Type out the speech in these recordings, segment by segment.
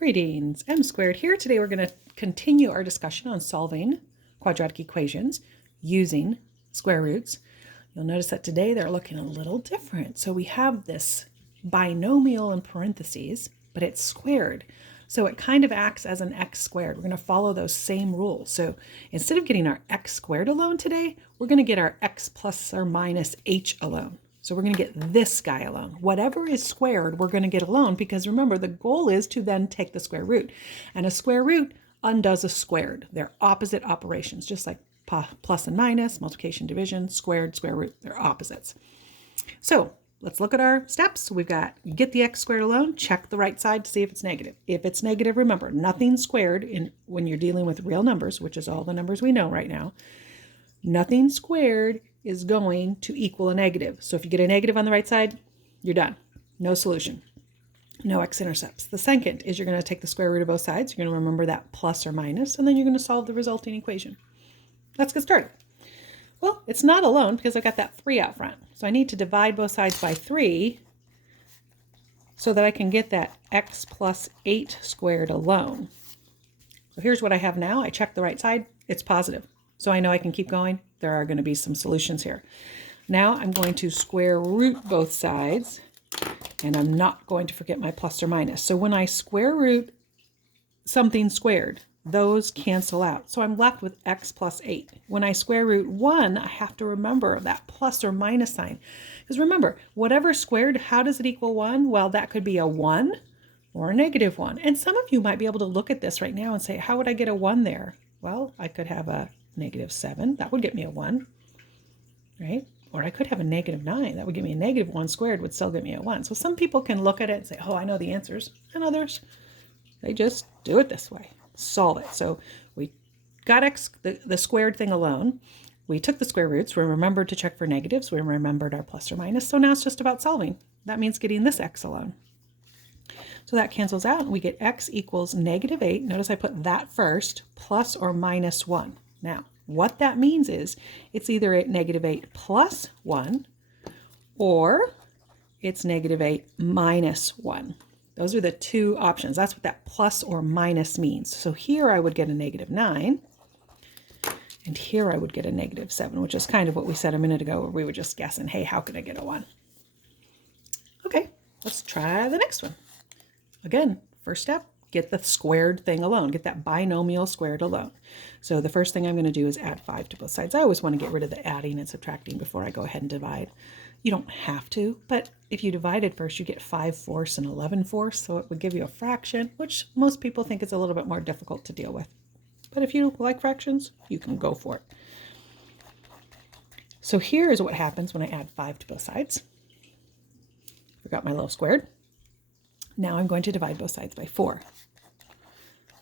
Greetings, M squared here. Today we're going to continue our discussion on solving quadratic equations using square roots. You'll notice that today they're looking a little different. So we have this binomial in parentheses, but it's squared. So it kind of acts as an x squared. We're going to follow those same rules. So instead of getting our x squared alone today, we're going to get our x plus or minus h alone. So we're going to get this guy alone. Whatever is squared, we're going to get alone because remember, the goal is to then take the square root. And a square root undoes a squared. They're opposite operations, just like plus and minus, multiplication, division, squared, square root. They're opposites. So let's look at our steps. We've got get the x squared alone, check the right side to see if it's negative. If it's negative, remember, nothing squared when you're dealing with real numbers, which is all the numbers we know right now. Nothing squared is going to equal a negative. So if you get a negative on the right side, you're done. No solution. No x-intercepts. The second is you're going to take the square root of both sides. You're going to remember that plus or minus, and then you're going to solve the resulting equation. Let's get started. Well, it's not alone because I got that 3 out front. So I need to divide both sides by 3 so that I can get that x plus 8 squared alone. So here's what I have now. I checked the right side. It's positive. So I know I can keep going. There are going to be some solutions here. Now I'm going to square root both sides, and I'm not going to forget my plus or minus. So when I square root something squared, those cancel out. So I'm left with x plus 8. When I square root 1, I have to remember that plus or minus sign. Because remember, whatever squared, how does it equal 1? Well, that could be a 1 or a negative 1. And some of you might be able to look at this right now and say, how would I get a 1 there? Well, I could have a negative 7. That would get me a 1, right? Or I could have a negative 9. That would give me a negative 1 squared would still give me a 1. So some people can look at it and say, oh, I know the answers. And others, they just do it this way. Solve it. So we got the squared thing alone. We took the square roots. We remembered to check for negatives. We remembered our plus or minus. So now it's just about solving. That means getting this x alone. So that cancels out. And we get x equals negative 8. Notice I put that first, plus or minus 1. Now, what that means is it's either at negative 8 plus 1 or it's negative 8 minus 1. Those are the two options. That's what that plus or minus means. So here I would get a negative 9 and here I would get a negative 7, which is kind of what we said a minute ago where we were just guessing, hey, how could I get a 1? Okay, let's try the next one. Again, first step. Get the squared thing alone. Get that binomial squared alone. So the first thing I'm going to do is add 5 to both sides. I always want to get rid of the adding and subtracting before I go ahead and divide. You don't have to, but if you divided first, you get 5/4 and 11/4. So it would give you a fraction, which most people think is a little bit more difficult to deal with. But if you like fractions, you can go for it. So here is what happens when I add 5 to both sides. Forgot my little squared. Now I'm going to divide both sides by 4.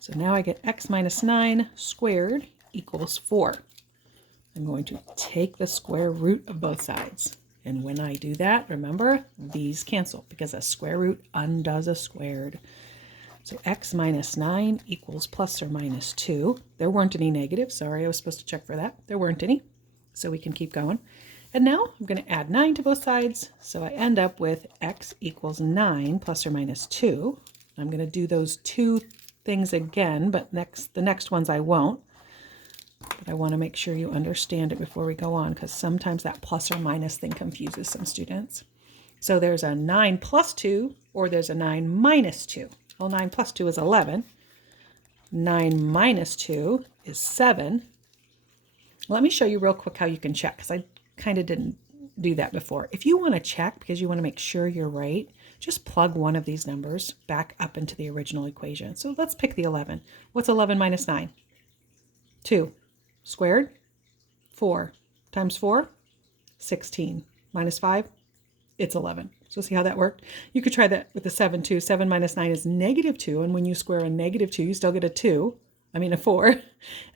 So now I get x minus 9 squared equals 4. I'm going to take the square root of both sides. And when I do that, remember, these cancel because a square root undoes a squared. So x minus 9 equals plus or minus 2. There weren't any negatives. Sorry, I was supposed to check for that. There weren't any. So we can keep going. And now I'm going to add 9 to both sides. So I end up with x equals 9 plus or minus 2. I'm going to do those two things again, but the next ones I won't. But I want to make sure you understand it before we go on because sometimes that plus or minus thing confuses some students. So there's a 9 plus 2 or there's a 9 minus 2. Well, 9 plus 2 is 11. 9 minus 2 is 7. Let me show you real quick how you can check because I kind of didn't do that before. If you want to check because you want to make sure you're right, just plug one of these numbers back up into the original equation. So let's pick the 11. What's 11 minus 9? 2. Squared? 4. Times 4? 16. Minus 5? It's 11. So see how that worked? You could try that with the 7 too. 7 minus 9 is negative 2. And when you square a negative 2, you still get a 4.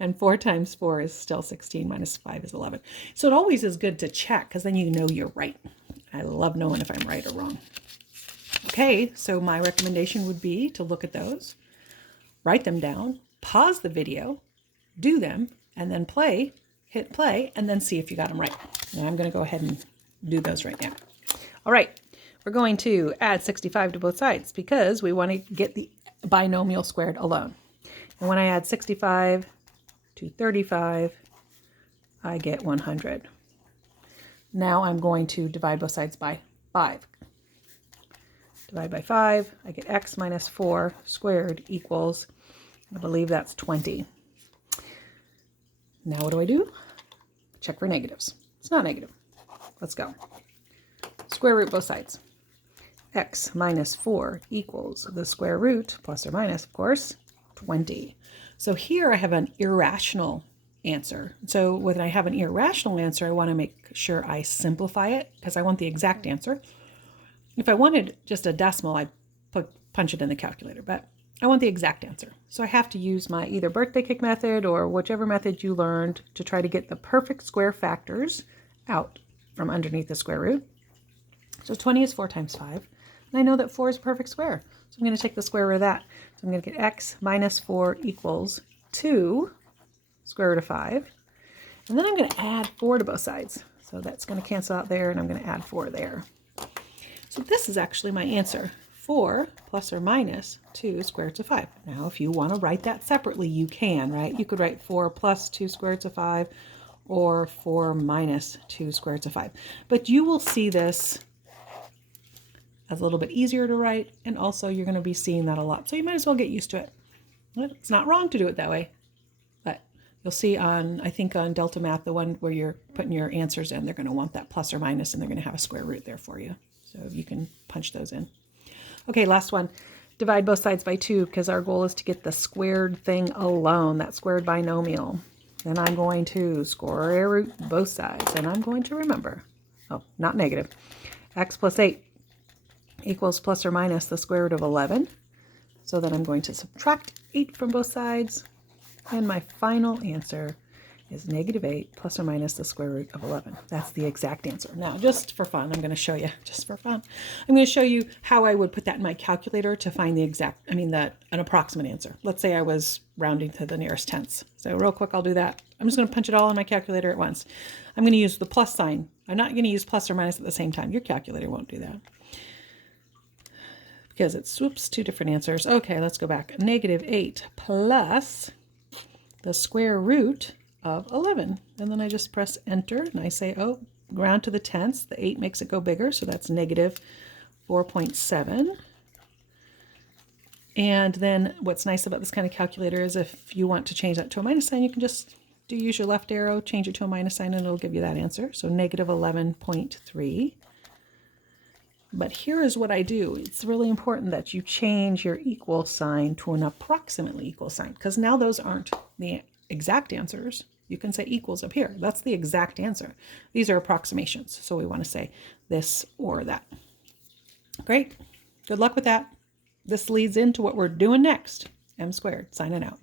And 4 times 4 is still 16. Minus 5 is 11. So it always is good to check because then you know you're right. I love knowing if I'm right or wrong. Okay, so my recommendation would be to look at those, write them down, pause the video, do them, and then hit play, and then see if you got them right. And I'm going to go ahead and do those right now. All right, we're going to add 65 to both sides because we want to get the binomial squared alone. And when I add 65 to 35, I get 100. Now I'm going to divide both sides by 5. Divide by 5, I get x minus 4 squared equals, I believe that's 20. Now what do? Check for negatives. It's not negative. Let's go. Square root both sides. X minus 4 equals the square root, plus or minus, of course, 20. So here I have an irrational answer. So when I have an irrational answer, I want to make sure I simplify it because I want the exact answer. If I wanted just a decimal, I'd punch it in the calculator, but I want the exact answer. So I have to use my either birthday cake method or whichever method you learned to try to get the perfect square factors out from underneath the square root. So 20 is 4 times 5. And I know that 4 is a perfect square. So I'm going to take the square root of that. So I'm going to get x minus 4 equals 2 square root of 5. And then I'm going to add 4 to both sides. So that's going to cancel out there, and I'm going to add 4 there. So this is actually my answer. 4 plus or minus 2 square roots of 5. Now, if you want to write that separately, you can, right? You could write 4 plus 2 square roots of 5 or 4 minus 2 square roots of 5. But you will see this as a little bit easier to write, and also you're going to be seeing that a lot. So you might as well get used to it. It's not wrong to do it that way, but you'll see on, I think on Delta Math, the one where you're putting your answers in, they're going to want that plus or minus, and they're going to have a square root there for you. So you can punch those in. Okay, last one. Divide both sides by 2 because our goal is to get the squared thing alone, that squared binomial. Then I'm going to square root both sides, and I'm going to remember, oh, not negative, x plus 8 equals plus or minus the square root of 11. So then I'm going to subtract 8 from both sides, and my final answer is negative 8 plus or minus the square root of 11. That's the exact answer. Now, just for fun, I'm going to show you, I'm going to show you how I would put that in my calculator to find the exact, an approximate answer. Let's say I was rounding to the nearest tenths. So real quick, I'll do that. I'm just going to punch it all in my calculator at once. I'm going to use the plus sign. I'm not going to use plus or minus at the same time. Your calculator won't do that, because it swoops 2 different answers. Okay, let's go back. Negative 8 plus the square root of 11. And then I just press enter and I say, oh, round to the tenths. The 8 makes it go bigger, so that's negative 4.7. And then what's nice about this kind of calculator is if you want to change that to a minus sign, you can just use your left arrow, change it to a minus sign, and it'll give you that answer. So negative 11.3. But here is what I do. It's really important that you change your equal sign to an approximately equal sign, because now those aren't the exact answers. You can say equals up here. That's the exact answer. These are approximations. So we want to say this or that. Great. Good luck with that. This leads into what we're doing next. M squared, signing out.